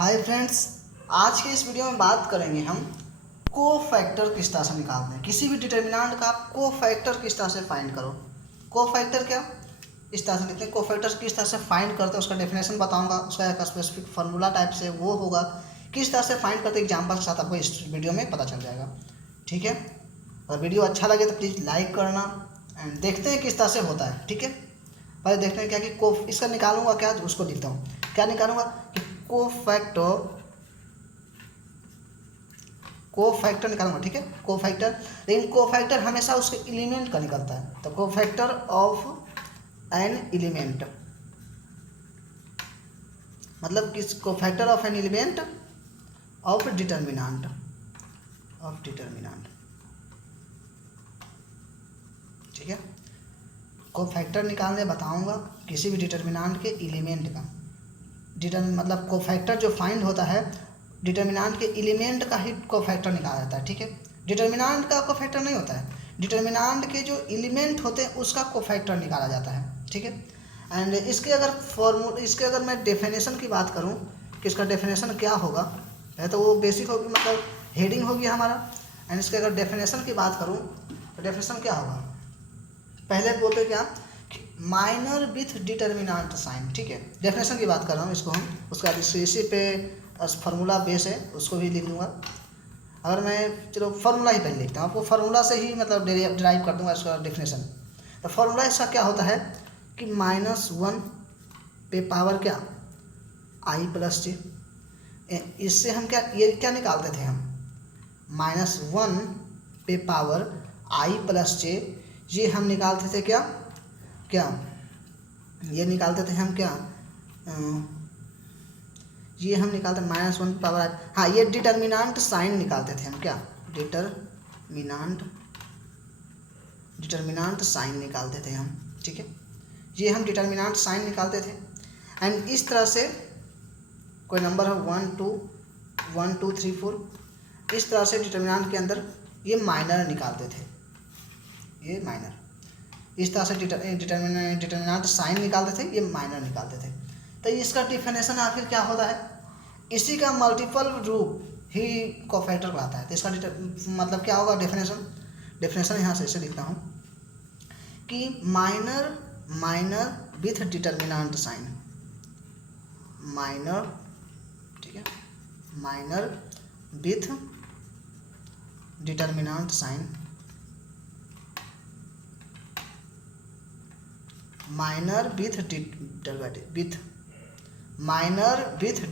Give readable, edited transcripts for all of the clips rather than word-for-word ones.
Hi friends, आज के इस वीडियो में बात करेंगे हम कोफैक्टर किस तरह से निकालते हैं। किसी भी डिटर्मिनेंट का कोफैक्टर किस तरह से फाइंड करो। कोफैक्टर क्या इस तरह से लिखते हैं, कोफैक्टर किस तरह से फाइंड करते हैं उसका डेफिनेशन बताऊंगा, उसका एक स्पेसिफिक फार्मूला टाइप से वो होगा, किस तरह से फाइंड करते हैं एग्जाम्पल के साथ आपको इस वीडियो में पता चल जाएगा। ठीक है, और वीडियो अच्छा लगे तो प्लीज़ लाइक करना एंड देखते हैं किस तरह से होता है। ठीक है, पहले देखते हैं क्या कि इसका निकालूंगा क्या, उसको लिखता हूँ। क्या निकालूंगा कि कोफैक्टर निकालूंगा। ठीक है, कोफैक्टर, लेकिन कोफैक्टर हमेशा उसके एलिमेंट का निकलता है। तो कोफैक्टर ऑफ एन एलिमेंट मतलब किस cofactor of an element of determinant ठीक है, कोफैक्टर निकालने बताऊंगा किसी भी डिटर्मिनेंट के एलिमेंट का। मतलब कोफैक्टर जो फाइंड होता है डिटर्मिनेंट के एलिमेंट का ही कोफैक्टर निकाला जाता है। ठीक है, डिटर्मिनेंट का कोफैक्टर नहीं होता है, डिटर्मिनेंट के जो एलिमेंट होते हैं उसका कोफैक्टर निकाला जाता है। ठीक है, एंड इसके अगर मैं डेफिनेशन की बात करूं कि इसका डेफिनेशन क्या होगा, है तो वो बेसिक होगी, मतलब हेडिंग होगी हमारा। एंड इसके अगर डेफिनेशन की बात करूं तो डेफिनेशन क्या होगा, पहले बोलते क्या, माइनर विथ डिटर्मिनेंट साइन। ठीक है, डेफिनेशन की बात कर रहा हूँ, इसको हम उसका इसी पे फार्मूला बेस है उसको भी लिख दूंगा। अगर मैं चलो फार्मूला ही पहले लिखता हूँ, आपको फार्मूला से ही मतलब डिराइव कर दूंगा इसका डेफिनेशन। तो फार्मूला इसका क्या होता है कि -1 पे पावर क्या i+j। इससे हम ये क्या निकालते थे हम, -1 पे पावर i+j, ये हम निकालते थे क्या ये निकालते थे हम क्या, ये हम निकालते -1 पावर, हाँ ये डिटर्मिनेंट साइन निकालते थे हम, क्या डिटर्मिनेंट साइन निकालते थे हम। ठीक है, ये हम डिटर्मिनेंट साइन निकालते थे। एंड इस तरह से कोई नंबर है 1 2 3 4, इस तरह से डिटर्मिनेंट के अंदर ये माइनर निकालते थे, ये माइनर इस तरह से डिटर्मिनेंट साइन निकालते थे, ये माइनर निकालते थे। तो इसका डिफिनेशन आखिर क्या होता है, इसी का मल्टीपल रूप ही कोफैक्टर कहलाता है। तो इसका मतलब क्या होगा डेफिनेशन यहाँ से ऐसे लिखता हूँ कि minor with determinant sign, minor, ठीक है, minor with determinant sign, minor with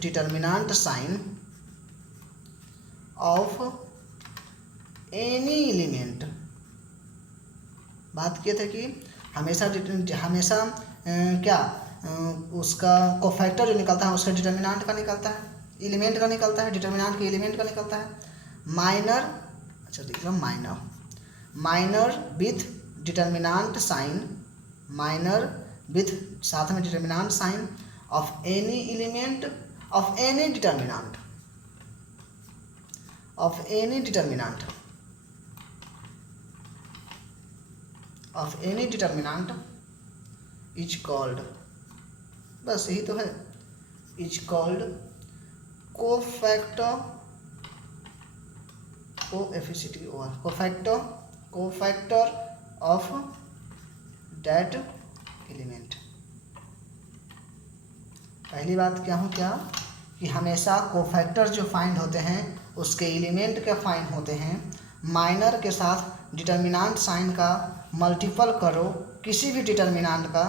determinant sign of any element. बात किए थे कि हमेशा क्या उसका कोफैक्टर जो निकलता है उसका डिटर्मिनेंट का निकलता है, एलिमेंट का निकलता है, डिटर्मिनेंट के एलिमेंट का निकलता है। Minor with determinant sign, minor with साथ में determinant sign of any element of any determinant is called, बस यही तो है, is called cofactor of that element. पहली बात क्या कि हमेशा कोफैक्टर जो फाइंड होते हैं उसके एलिमेंट के फाइंड होते हैं, माइनर के साथ डिटर्मिनेंट साइन का मल्टीपल करो किसी भी डिटर्मिनेंट का,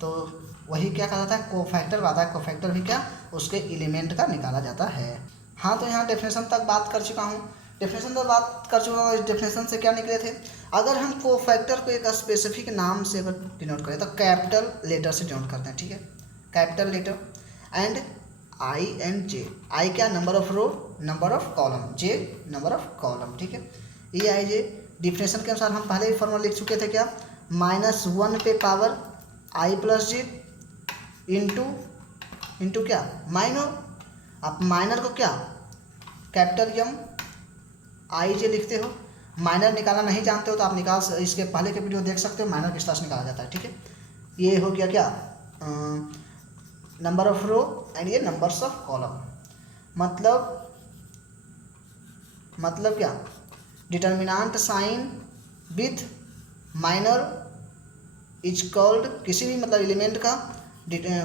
तो वही क्या कहलाता है, कोफैक्टर कहलाता है। कोफैक्टर भी क्या उसके एलिमेंट का निकाला जाता है। हाँ, तो यहाँ डेफिनेशन तक बात कर चुका हूँ। इस डेफिनेशन से क्या निकले थे, अगर हम कोफैक्टर को एक स्पेसिफिक नाम से अगर डिनोट करें तो कैपिटल लेटर से डिनोट करते हैं। ठीक है, capital letter and I and J. I क्या, number of row, number of column, J number of column. ठीक है, ये आई जे डिफिनेशन के अनुसार हम पहले ही फॉर्मूला लिख चुके थे, क्या -1 पे पावर i+j इंटू क्या माइनर। आप माइनर को क्या कैपिटल एम आई जे लिखते हो। माइनर निकालना नहीं जानते हो तो आप इसके पहले के वीडियो देख सकते हो, माइनर किस तरह से निकाला जाता है। ठीक है, ये हो गया क्या नंबर ऑफ रो एंड ये नंबर्स ऑफ कॉलम। मतलब क्या, determinant sign with minor is called, किसी भी मतलब एलिमेंट का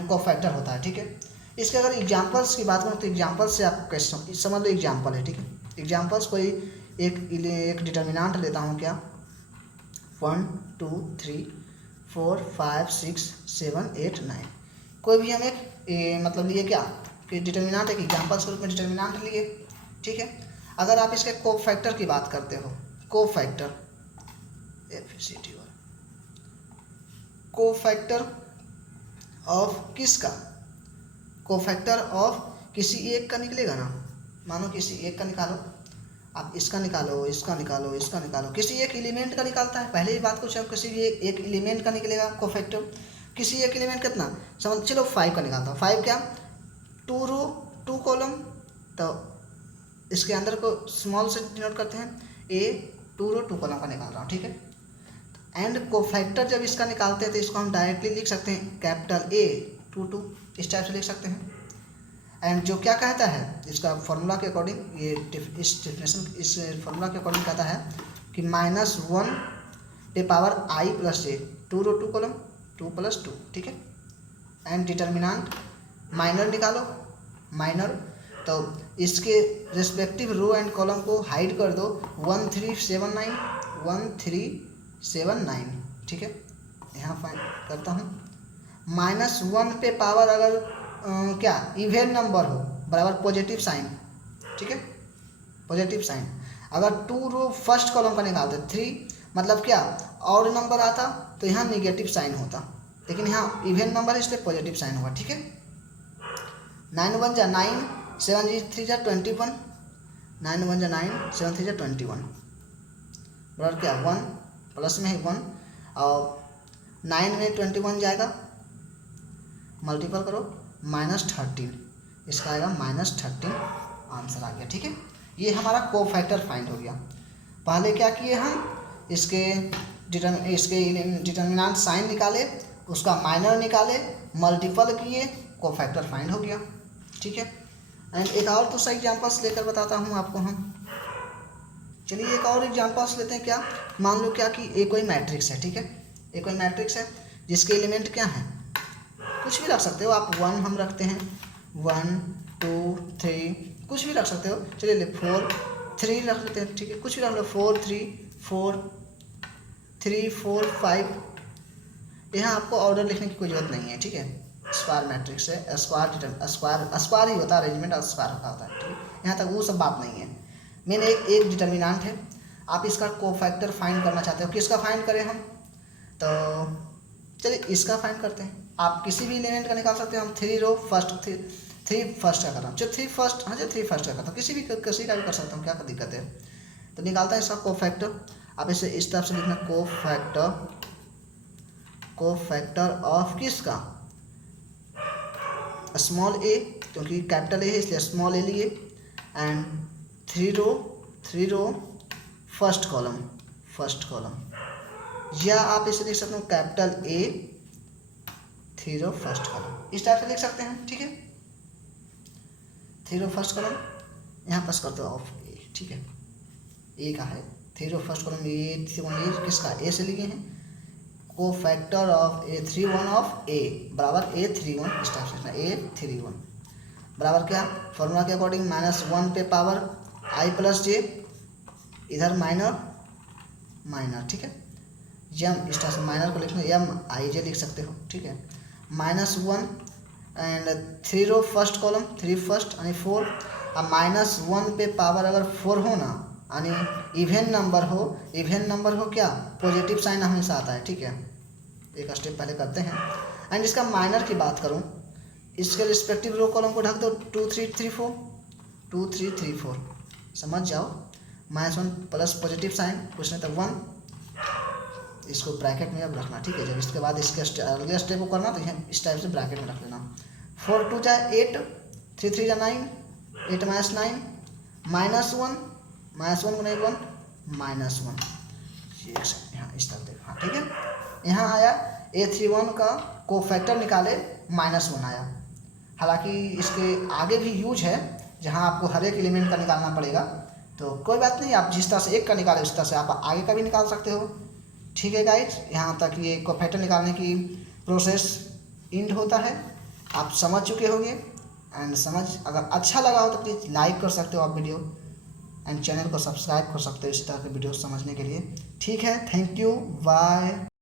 कोफैक्टर होता है, ठीक है। इसके अगर एग्जांपल्स की बात करूँ तो एग्जांपल्स से आप कैसे समझ लो, एग्जांपल है, ठीक है। एग्जांपल्स कोई एक डिटर्मिनेंट लेता हूँ क्या, 1 2 3 4 5 6 7 8 9, कोई भी हम एक मतलब लिए क्या कि डिटर्मिनेंट एक एग्जांपल्स के रूप में डिटर्मिनेंट लिए, ठीक है। अगर आप इसके कोफैक्टर की बात करते हो, कोफैक्टर कोफैक्टर ऑफ किसका, कोफैक्टर ऑफ किसी एक का निकलेगा ना, मानो किसी एक का निकालो, आप इसका निकालो, इसका निकालो, इसका निकालो, किसी एक एलिमेंट का निकालता है, पहले ही बात कुछ है, किसी भी एक एलिमेंट का निकलेगा कोफैक्टर, किसी एक एलिमेंट कितना, समझ चलो 5 का निकालता हूँ, 5 क्या, 2 रो 2 कॉलम, तो इसके अंदर को स्मॉल से डिनोट करते हैं, ए 2 रो 2 कॉलम का निकाल रहा हूँ, ठीक है। एंड कोफैक्टर जब इसका निकालते हैं तो इसको हम डायरेक्टली लिख सकते हैं कैपिटल ए 2 2, इस टाइप से लिख सकते हैं। एंड जो क्या कहता है इसका फॉर्मूला के अकॉर्डिंग, ये इस डेफिनेशन इस फॉर्मूला के अकॉर्डिंग कहता है कि -1 पे पावर आई प्लस जे, 2 रो 2 कॉलम 2 + 2, ठीक है। एंड डिटर्मिनेंट माइनर निकालो, माइनर तो इसके रिस्पेक्टिव रो एंड कॉलम को हाइड कर दो, 1379 1379, ठीक है। यहाँ फाइन करता हूँ, -1 पे पावर अगर क्या इवेन नंबर हो बराबर पॉजिटिव साइन, ठीक है, पॉजिटिव साइन, अगर 2 रो फर्स्ट कॉलम का निकालते 3, मतलब क्या और नंबर आता तो यहाँ निगेटिव साइन होता, लेकिन यहाँ इवेन नंबर है इसलिए पॉजिटिव साइन होगा, ठीक है। 9 1 जा 9, 7 3 जा 21, 9 1 जा 9, 7 3 जा 21, बराबर क्या 1 प्लस में है 1, और 9 में 21 जाएगा, मल्टीपल करो -13, इसका आएगा -13, आंसर आ गया, ठीक है। ये हमारा कोफैक्टर फाइंड हो गया। पहले क्या किए हम, इसके डिटर्मिनेंट साइन निकाले, उसका माइनर निकाले, मल्टीपल किए, कोफैक्टर फाइंड हो गया, ठीक है। एंड एक और दूसरा एग्जांपल्स लेकर बताता हूँ आपको हम, चलिए एक और एग्जांपल्स लेते हैं। क्या मान लो क्या कि एक कोई मैट्रिक्स है, ठीक है, एक कोई मैट्रिक्स है जिसके एलिमेंट क्या हैं, कुछ भी रख सकते हो आप, 1 हम रखते हैं, 1 2 3 कुछ भी रख सकते हो, चलिए ले 4 3 रख लेते हैं, ठीक है, कुछ भी रख लो, 4 3 4 3 4 5, यहाँ आपको ऑर्डर लिखने की कोई जरूरत नहीं है, ठीक है। स्क्वायर मैट्रिक्स है, स्क्वायर ही होता है, अरेंजमेंट और स्क्वायर होता है, ठीक है, यहाँ तक वो सब बात नहीं है। मेन एक डिटर्मिनेंट है, आप इसका कोफैक्टर फाइंड करना चाहते हो, किसका फाइंड करें हम, तो चलिए इसका फाइंड करते हैं। आप किसी भी एलिमेंट का निकाल सकते हैं, हम 3 रो फर्स्ट 3 फर्स्ट का कर रहा हूँ, चलो 3 फर्स्ट, हाँ जी 3 फर्स्ट का करता हूँ, किसी का भी कर सकता हूँ, क्या दिक्कत है। तो निकालता है इसका कोफैक्टर, आप इसे इस तरफ से लिखना, कोफैक्टर ऑफ किसका, स्मॉल ए, क्योंकि कैपिटल ए है इसलिए स्मॉल ए लिए, एंड 3 रो फर्स्ट कॉलम, या आप इसे लिख सकते हो capital A 3 row first column, इस टाइप से लिख सकते हैं, ठीक है। 3 रो फर्स्ट कॉलम यहाँ पास कर दो ऑफ ए, ठीक है, ए का है 3 रो फर्स्ट कॉलम, ए किसका, ए से लिए हैं, कोफैक्टर ऑफ A31 ऑफ ए बराबर A31, इस टाइप से लिखना, A31 बराबर क्या, फॉर्मूला के अकॉर्डिंग -1 पे पावर आई प्लस जे, इधर माइनर, ठीक है, यम इस टाइप से माइनर को लिखना, MIJ लिख सकते हो, ठीक है, -1 and 3 row first column 3 first यानी 4, अब -1 पे पावर अगर 4 हो ना, यानी इवेन नंबर हो क्या, पॉजिटिव साइन हमेशा आता है, ठीक है। एक स्टेप पहले करते हैं। एंड इसका माइनर की बात करूं, इसके रिस्पेक्टिव रो कॉलम को ढक दो, 2 3 3 4 2 3 3 4, समझ जाओ, -1 प्लस पॉजिटिव साइन, कुछ नहीं तो 1, इसको ब्रैकेट में अब रखना, ठीक है। जब इसके बाद इसके अगले स्टेप को करना तो यहाँ इस टाइप से ब्रैकेट में रख लेना, 4 2 जा 8 3 3 जा 9 8 -9 -1 को नहीं 1 -1, यहाँ इस तरह देखो, हाँ ठीक है। यहाँ आया A31 का कोफैक्टर निकाले, -1 आया, हालांकि इसके आगे भी यूज है, जहाँ आपको हर एक एलिमेंट का निकालना पड़ेगा। तो कोई बात नहीं, आप जिस तरह से एक का निकाले उस तरह से आप आगे का भी निकाल सकते हो। ठीक है गाइज, यहाँ तक ये कोफैक्टर निकालने की प्रोसेस इंड होता है। आप समझ चुके होंगे एंड अगर अच्छा लगा हो तो प्लीज़ लाइक कर सकते हो आप वीडियो, एंड चैनल को सब्सक्राइब कर सकते हो इस तरह के वीडियो समझने के लिए। ठीक है, थैंक यू, बाय।